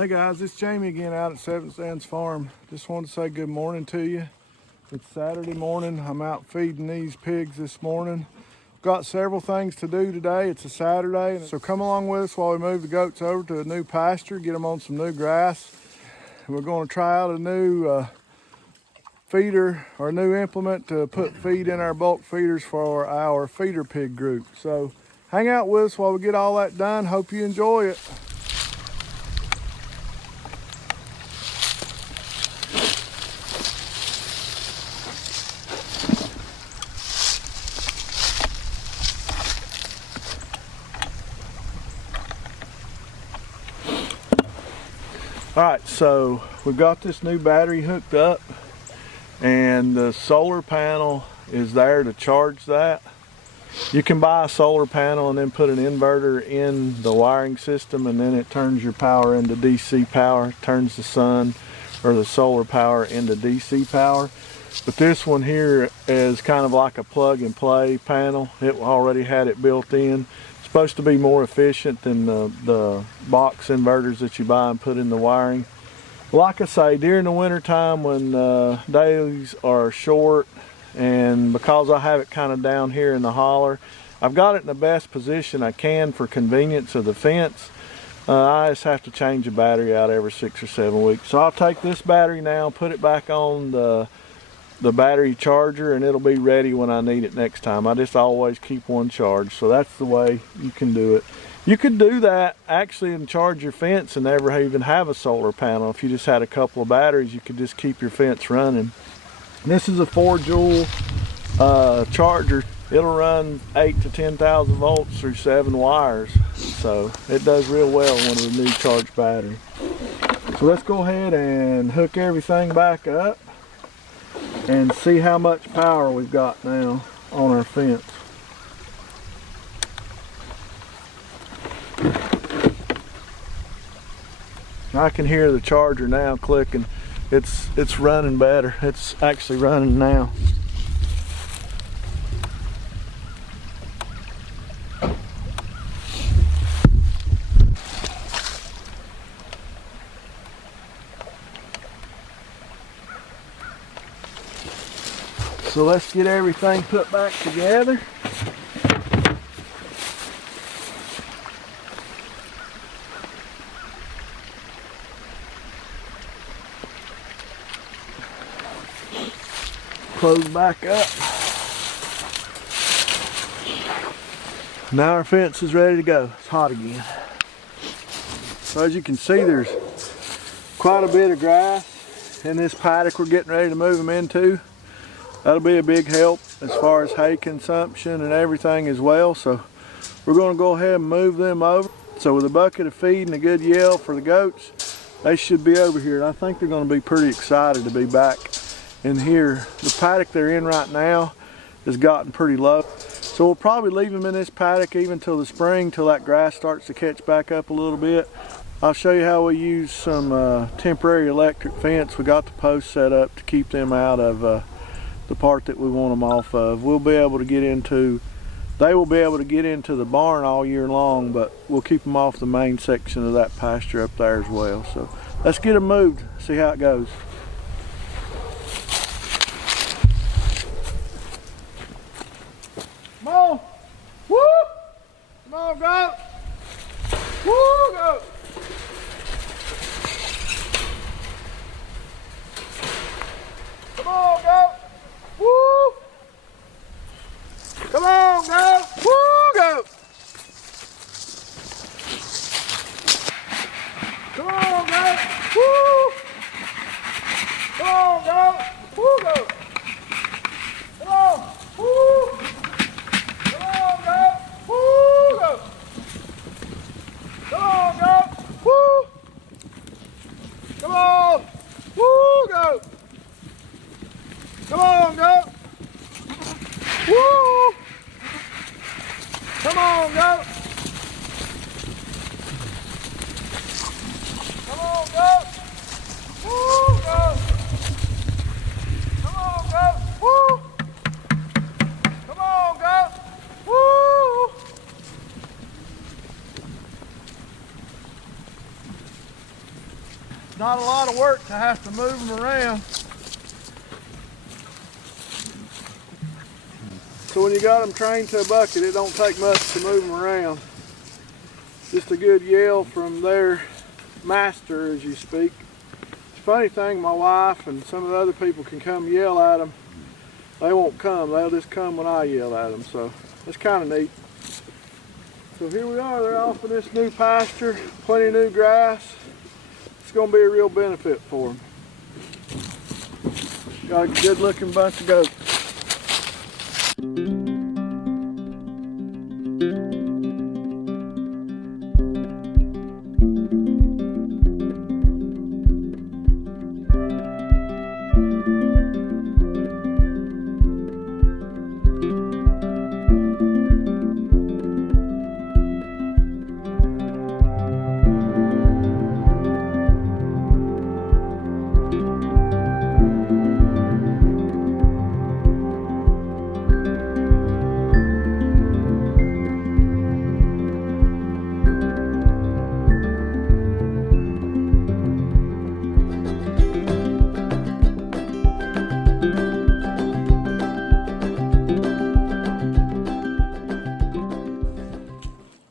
Hey guys, it's Jamie again out at Seven Sands Farm. Just wanted to say good morning to you. It's Saturday morning. I'm out feeding these pigs this morning. Got several things to do today. It's a Saturday, so come along with us while we move the goats over to a new pasture, get them on some new grass. And we're going to try out a new feeder or a new implement to put feed in our bulk feeders for our feeder pig group. So hang out with us while we get all that done. Hope you enjoy it. All right, so we've got this new battery hooked up and the solar panel is there to charge that. You can buy a solar panel and then put an inverter in the wiring system, and then it turns your power into DC power, turns the sun or the solar power into DC power. But this one here is kind of like a plug and play panel. It already had it built in. Supposed to be more efficient than the box inverters that you buy and put in the wiring. Like I say, during the winter time when days are short, and because I have it kind of down here in the holler, I've got it in the best position I can for convenience of the fence. I just have to change the battery out every 6 or 7 weeks. So I'll take this battery now, put it back on the battery charger, and it'll be ready when I need it next time. I just always keep one charged, so that's the way you can do it. You could do that actually and charge your fence and never even have a solar panel. If you just had a couple of batteries, you could just keep your fence running. This is a 4-joule charger. It'll run 8 to 10,000 volts through 7 wires, so it does real well with a new charged battery. So let's go ahead and hook everything back up and see how much power we've got now on our fence. I can hear the charger now clicking. It's running better. It's actually running now. So let's get everything put back together. Close back up. Now our fence is ready to go. It's hot again. So as you can see, there's quite a bit of grass in this paddock we're getting ready to move them into. That'll be a big help as far as hay consumption and everything as well. So we're going to go ahead and move them over. So with a bucket of feed and a good yell for the goats, they should be over here. And I think they're going to be pretty excited to be back in here. The paddock they're in right now has gotten pretty low. So we'll probably leave them in this paddock even till the spring, till that grass starts to catch back up a little bit. I'll show you how we use some temporary electric fence. We got the posts set up to keep them out of the part that we want them off of. We'll be able to get into, they will be able to get into the barn all year long, but we'll keep them off the main section of that pasture up there as well. So let's get them moved, see how it goes. Come on! Woo! Come on, go! Woo, go! Come on, go! Woo! Come on, go! Woo, go! Come on, go! Woo! Come on, go! Woo, go! Come on! Woo! Come on, go! Woo, go! Come on, go! Woo! Come on! Woo, go! Come on, go! Woo! Come on, go! Come on, go! not a lot of work to have to move them around. So when you got them trained to a bucket, it don't take much to move them around. Just a good yell from their master, as you speak. It's a funny thing, my wife and some of the other people can come yell at them. They won't come, they'll just come when I yell at them, so it's kind of neat. So here we are, they're off in this new pasture, plenty of new grass. It's going to be a real benefit for them. Got a good looking bunch of goats.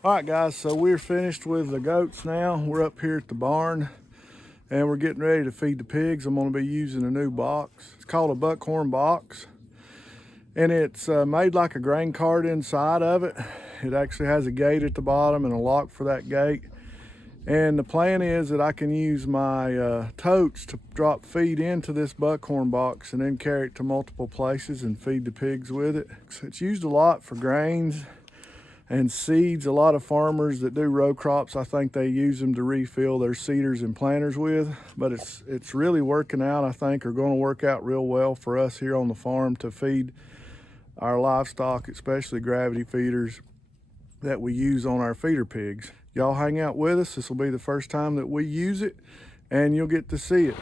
Alright guys, so we're finished with the goats now. We're up here at the barn and we're getting ready to feed the pigs. I'm going to be using a new box. It's called a buckhorn box. And it's made like a grain cart inside of it. It actually has a gate at the bottom and a lock for that gate. And the plan is that I can use my totes to drop feed into this buckhorn box and then carry it to multiple places and feed the pigs with it. It's used a lot for grains and seeds. A lot of farmers that do row crops, I think they use them to refill their seeders and planters with, but it's really working out, I think, or going to work out real well for us here on the farm to feed our livestock, especially gravity feeders that we use on our feeder pigs. Y'all hang out with us. This will be the first time that we use it and you'll get to see it.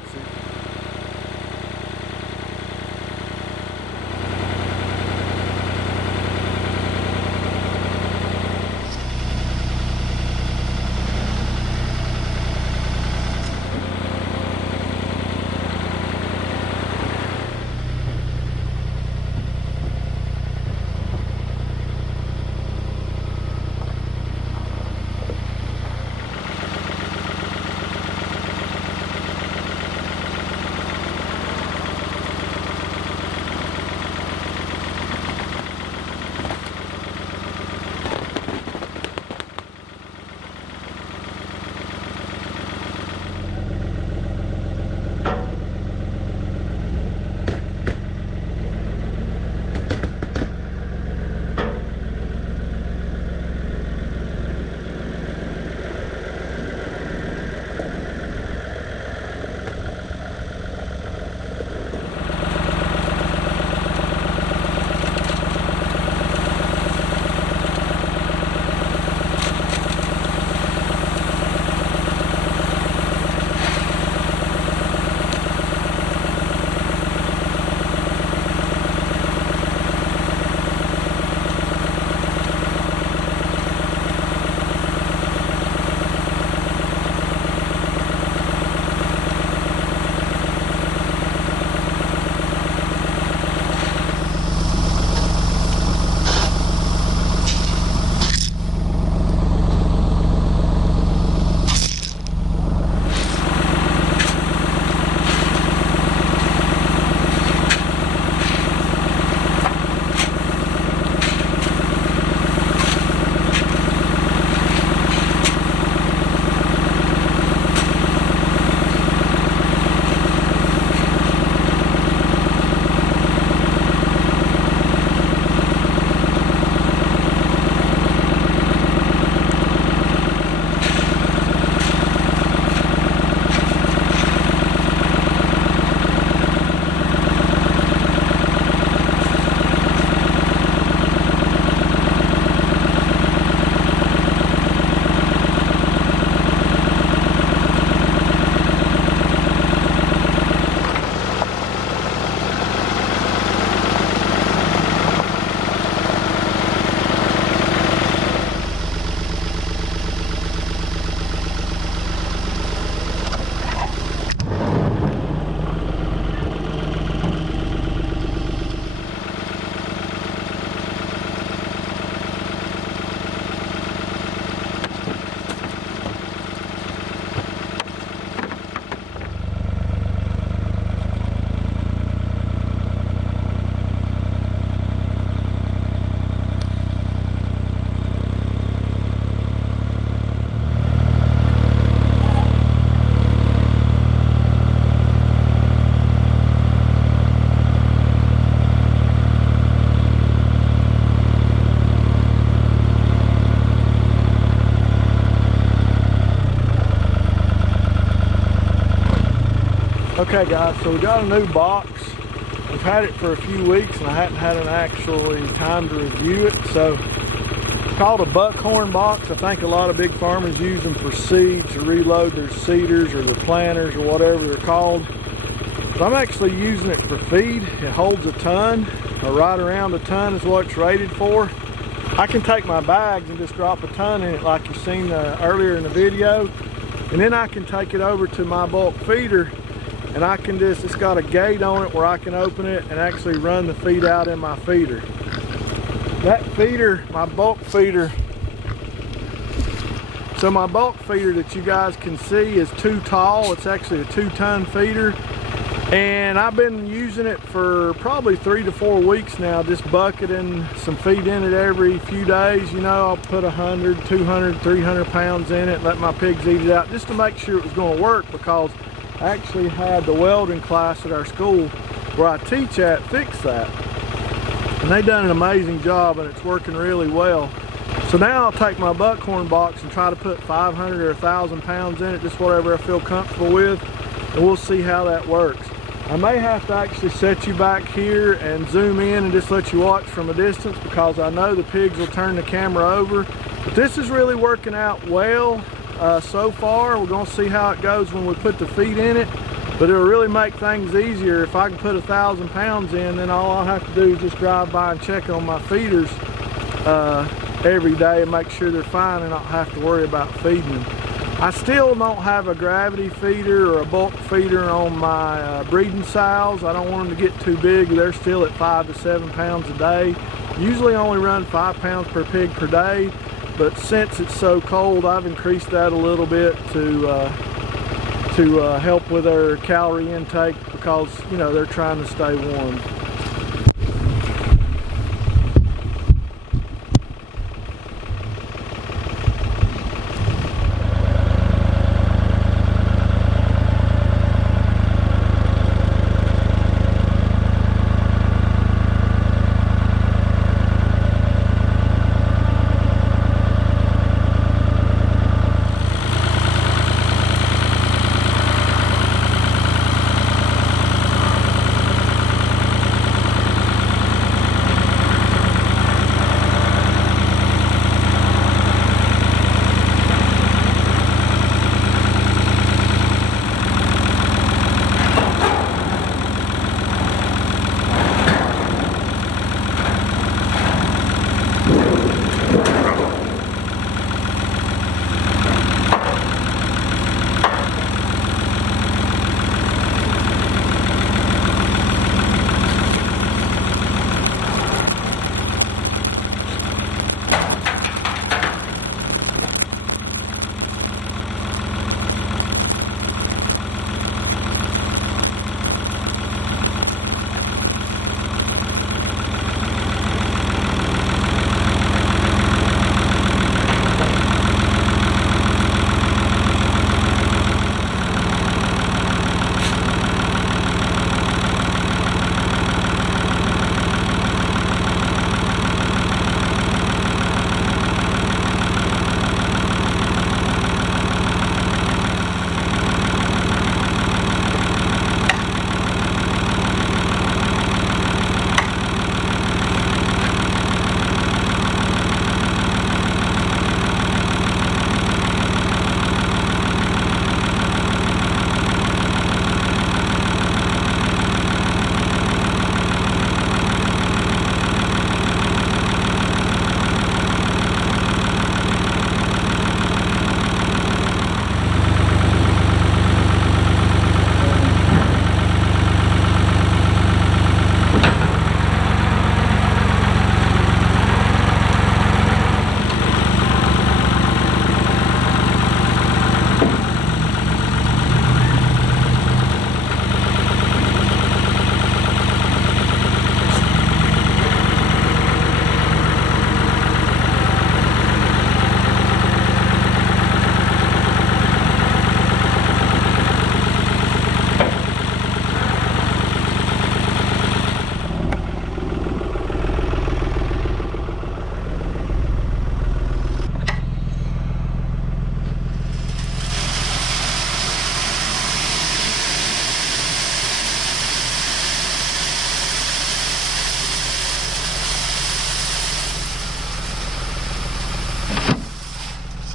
Okay guys, so we got a new box. We've had it for a few weeks and I hadn't had an actually time to review it. So it's called a buckhorn box. I think a lot of big farmers use them for seed to reload their seeders or their planters or whatever they're called. But I'm actually using it for feed. It holds a ton, or right around a ton is what it's rated for. I can take my bags and just drop a ton in it like you've seen earlier in the video. And then I can take it over to my bulk feeder and I can just, it's got a gate on it where I can open it and actually run the feed out in my feeder. That feeder, my bulk feeder, so my bulk feeder that you guys can see is too tall. It's actually a 2-ton feeder. And I've been using it for probably 3 to 4 weeks now, just bucketing some feed in it every few days. You know, I'll put 100, 200, 300 pounds in it, let my pigs eat it out just to make sure it was going to work, because I actually had the welding class at our school where I teach at fix that. And they done an amazing job and it's working really well. So now I'll take my buckhorn box and try to put 500 or 1,000 pounds in it, just whatever I feel comfortable with, and we'll see how that works. I may have to actually set you back here and zoom in and just let you watch from a distance, because I know the pigs will turn the camera over. But this is really working out well so far. We're gonna see how it goes when we put the feed in it, but it'll really make things easier. If I can put 1,000 pounds in, then all I'll have to do is just drive by and check on my feeders every day and make sure they're fine and not have to worry about feeding them. I still don't have a gravity feeder or a bulk feeder on my breeding sows. I don't want them to get too big. They're still at 5 to 7 pounds a day. Usually only run 5 pounds per pig per day, but since it's so cold, I've increased that a little bit to help with their calorie intake, because you know they're trying to stay warm.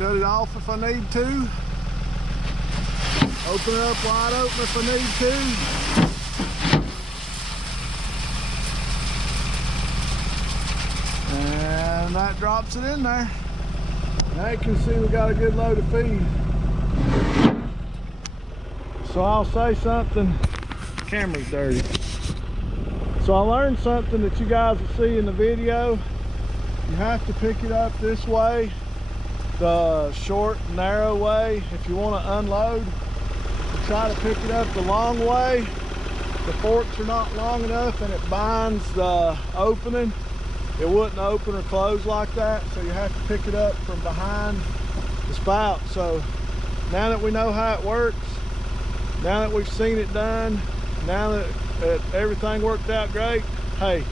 Shut it off if I need to. Open it up wide open if I need to. And that drops it in there. Now you can see we got a good load of feed. So I'll say something. Camera's dirty. So I learned something that you guys will see in the video. You have to pick it up this way, the short, narrow way. If you want to unload, you try to pick it up the long way. The forks are not long enough and it binds the opening. It wouldn't open or close like that, so you have to pick it up from behind the spout. So now that we know how it works, now that we've seen it done, now that everything worked out great, hey,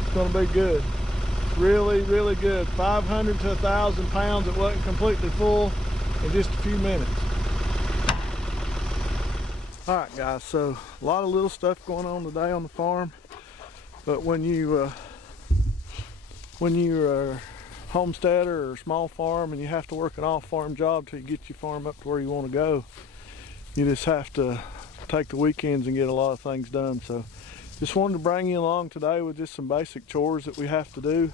it's going to be good. Really, really good. 500 to 1,000 pounds. It wasn't completely full in just a few minutes. All right, guys, so a lot of little stuff going on today on the farm, but when you're a homesteader or a small farm and you have to work an off-farm job till you get your farm up to where you want to go, you just have to take the weekends and get a lot of things done. So just wanted to bring you along today with just some basic chores that we have to do.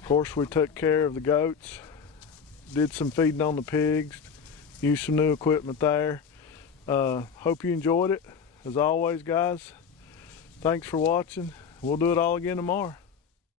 Of course, we took care of the goats, did some feeding on the pigs, used some new equipment there. Hope you enjoyed it. As always, guys, thanks for watching. We'll do it all again tomorrow.